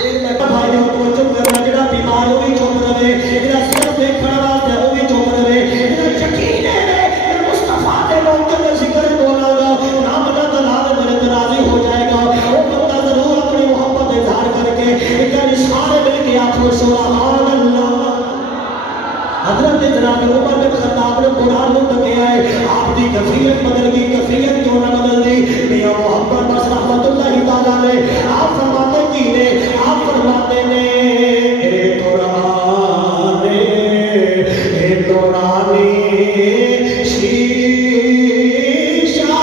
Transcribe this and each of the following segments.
بھائی کو چپ کرنا، جڑا بیمار ہو بھی چپ رہے، جڑا صرف دیکھنے واسطے وہ بھی چپ رہے، یقین ہے مصطفیٰ کے موقع میں ذکر بولا گا، نام اللہ تعالیٰ میرے راضی ہو جائے گا، وہ بندہ ضرور اپنی محبت اظہار کر کے ایک سارے مل کے آخو سبحان اللہ۔ حضرت جناب عمر بن خطاب نے قرآن میں کہا ہے آپ کی کیفیت بدل گئی، کیفیت کیوں نہ بدل گئی؟ میاں محمد بس رحمت اللہ تعالیٰ نے آپ فرماتے کی نے آپ فرماتے نے اے قرآن اے قرآن شیشہ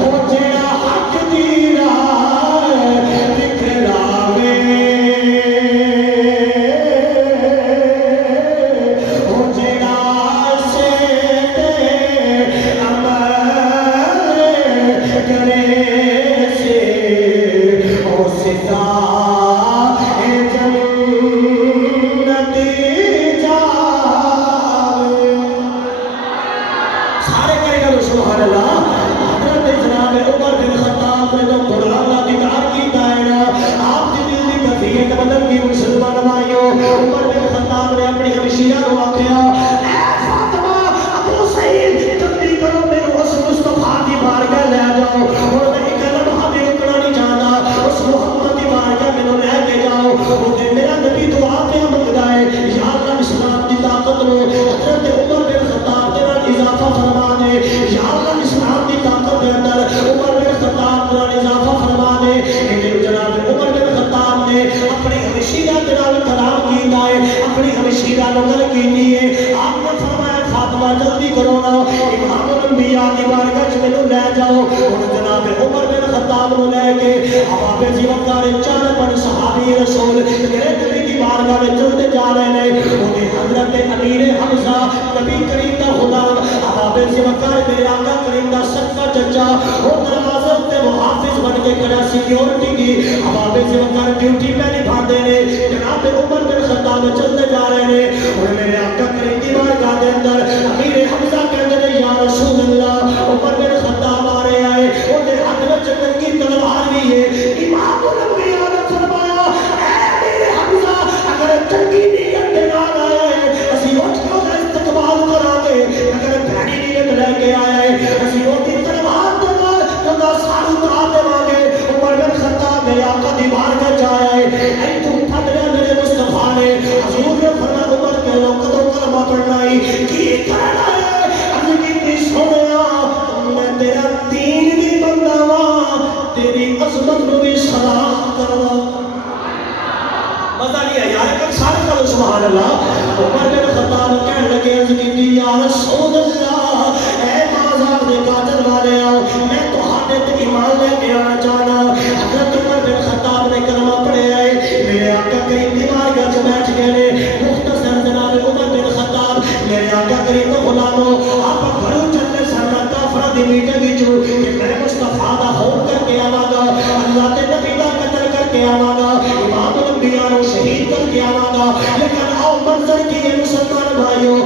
ہو جڑا حق دی راہ دکھلاوے ہو جڑا سیدے عمل کرے سے او ستا اے جنت جاوے۔ سارے کرے گا سبحان اللہ۔ حضرت جناب عمر بن خطاب نے جو قرآن کا دیدار کیتا ہے نا، آپ کی دل کی کیفیت بدل گئی مسلمان بھائیو۔ عمر بن خطاب نے اپنی ہمشیرہ کو آخیا اے فاطمہ ابو سعید جلدی کرو میرے اس مصطفیٰ کی بارگاہ لے جاؤ، اور میں ایک لمحہ بھی رکنا نہیں چاہتا، اس محمد کی بارگاہ میں لے کے جاؤ، مجھے میرا نبی دعا پہ منگتا ہے یا اللہ اسلام کی طاقت لو۔ حضرت عمر بن خطاب کے نال اضافہ فرما دے یا اللہ اسلام کی طاقت کے اندر عمر بن خطاب کے نال اضافہ فرما دے۔ لیکن جناب عمر بن خطاب نے اپنی ہمشیرہ کے نال کلام کیتا ہے، اپنی ہمشیرہ کو گل کیتی ہے، آپ نے فرمایا فاطمہ جلدی کرو نا امام الانبیاء کی بارگاہ میں لے جاؤ۔ اور جناب عمر بن خطاب کو لے کے اب جی وقار چار پر صحابی رسول میرے نبی کی بارگاہ میں چلتے جا رہے ہیں، انہیں حضرت امیر حمزہ نبی کریم کا غلام اب جی وقار میرے آقا کریم کا سچا چچا وہ دروازے تے محافظ بن کے کھڑا سیکیورٹی کی اب جی وقار ڈیوٹی پہ نبھاتے ہیں۔ جناب عمر بن خطاب چلتے جا رہے ہیں اور میرے آقا کریم کی بارگاہ کے اندر امیر حمزہ کہتے ہیں یا رسول اللہ عمر بن خطاب آ رہے آئے، انہیں ہاتھ میں چکر کی تلوار بھی ہے۔ امام الانبیاء نے فرمایا اے میرے حمزہ اگر چنگی نیت کے نال آیا ہے اسی اٹھ کے اس استقبال کریں گے، اگر بھڑی نیت لے کے آیا ہے اسی وہ کی تلوار دے نال جدا سار اتار دے گے۔ عمر بن خطاب میرے آقا دی بارگاہ جایا ہے، اے تم پھٹ رہے میرے مصطفیٰ نے حضور نے فرمایا عمر کے لوگ کدوں کلمہ پڑھنا ہی کی کرنا ہے؟ عرض کی سنیا میں تیرا دین بھی بندہ ہاں، تیری عظمت کو بھی سلام کرنا۔ مزہ نہیں ہے یار، ایک سارے کرو سبحان اللہ۔ عمر بن خطاب کہنے لگے عرض کی یا رسول اللہ اے بازار دے قاتل والے آؤ، میں تہاڈے تے ایمان لے کے آنا چاہنا۔ حضرت عمر بن خطاب نے کلمہ پڑھے آئے، میرے آقا کریم دی بارگاہ وچ بیٹھ گئے۔ مختصر جناب عمر بن خطاب میرے آقا کریم کو غلامو آپ گھروں چلے سارا کافرہ دی میٹنگ وچ کہ میں مصطفیٰ دا حکم کر کے آواں گا، اللہ دے نبی دا قتل کر کے آواں گا، امام الانبیاء کو شہید کر کے آواں گا۔ لیکن آؤ منظر کی ہے مسلمان بھائیو، اور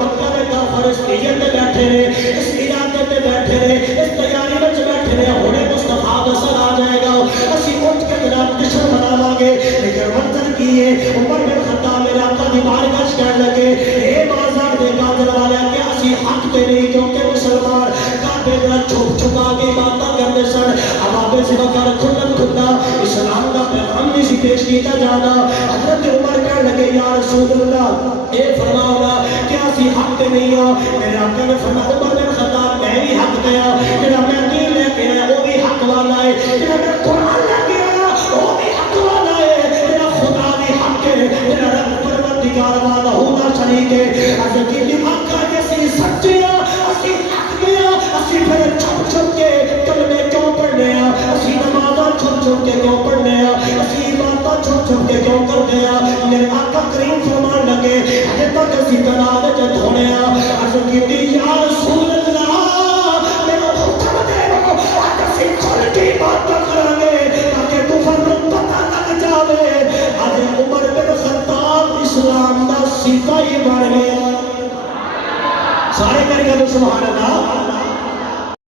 مکہ میں کافر اس نیت تے بیٹھے نے، اس ارادے تے بیٹھے نے، اس تیاری وچ بیٹھے نے، ہونے مصطفیٰ دا سر آ جائے گا، اسی اٹھ کے جناب جشن مناواں گے۔ لیکن منظر کی ہے عمر بن خطاب میرے آقا دی بارگاہ وچ کہنے لگے اے بازار دے قاتل والے کہ اسی حق تے نہیں، کیونکہ مسلمان کعبے دا چھپ چھپا کے باتاں کرتے سن، اب آپ سے وقار کھلن کھلنا اسلام دا پیغام نہیں سی پیش کیتا جانا۔ حضرت عمر کہنے لگے یا رسول اللہ اے فرماؤ گا کہ اسی حق تے نہیں ہو؟ میرے آقا نے فرمایا عمر بن خطاب میں بھی حق تے ہاں، جڑا میں دین لے کے آیا وہ بھی حق والا ہے، جڑا میں قرآن لے کے آیا وہ بھی حق والا ہے، جڑا خدا بھی حق ہے، جڑا رب پروردگار والا ہونا شریک ہے۔ حضرت آقا جیسی سچے ہیں، اسی حق میں ہیں، اسی پھر چھپ چھپ کے کلمے کیوں پڑھنے ہیں، اسی نمازاں چھپ چھپ کے کیوں پڑھنے ہیں، اسی عبادتاں چھپ چھپ کے کیوں کرتے ہیں؟ میرے آقا کریم فرمان لگے ہمیں تک اسی تناب جد ہونے ہیں۔ عرض کی یا رسول اللہ میرا حکم دے گا آج اسی کھل کی بات کریں گے تاکہ کفر پتہ لگ جاوے۔ آج عمر بن خطاب اسلام دا سپاہی بن گیا۔ سارے کرے گا تو سبحان اللہ۔